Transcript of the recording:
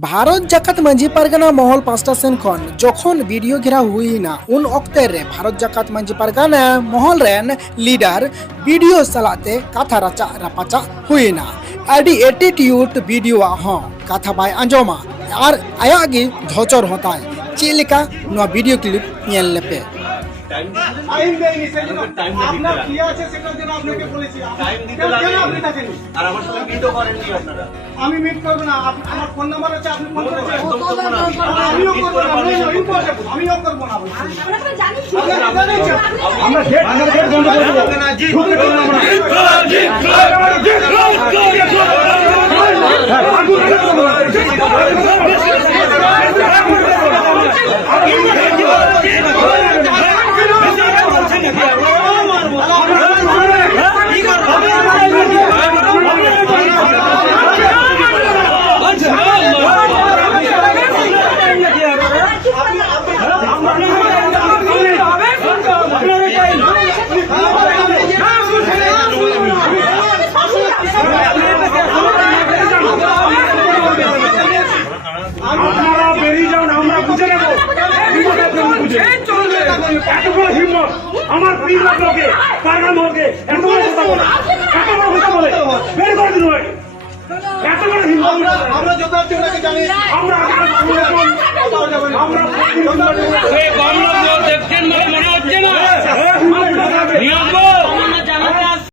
भारत जाकात मांझी पारगाना महल 5टा सेन खन जखन वीडियो घेरा हुईना उन अक्ते रे भारत जाकात मांझी पारगाना महल रेन लीडर वीडियो सलाते कथा राचा रापाचा हुईना आडी एटीट्यूड वीडियो हो कथा बाय आंजोमा और आया गे झोचर होता है चेलेका नो वीडियो क्लिप नेल लेपे টাইম দেয়নি সেজন্য আপনার কি আছে সেটার জন্য আপনাকে বলেছি টাইম দিতে লাগে আর আমার সাথে মিটও করেননি আপনারা আমি মিট করব না আমার ফোন নাম্বার আছে আপনি ফোন করেছেন আমিও করব না আমিও করব না আমরা তো জানি আমরা গেট বন্ধ করে দেব না জি ঢুকতে দেব আমার পরিবার লোকে পাগল হোকে এত বড় কথা বলে এত বড় কথা বলে বের করে দিন ওই এত বড় হিম্মত আমরা যথার্থটাকে জানি আমরা এই গমন দেখছেন মনে হচ্ছে না নিয়োগ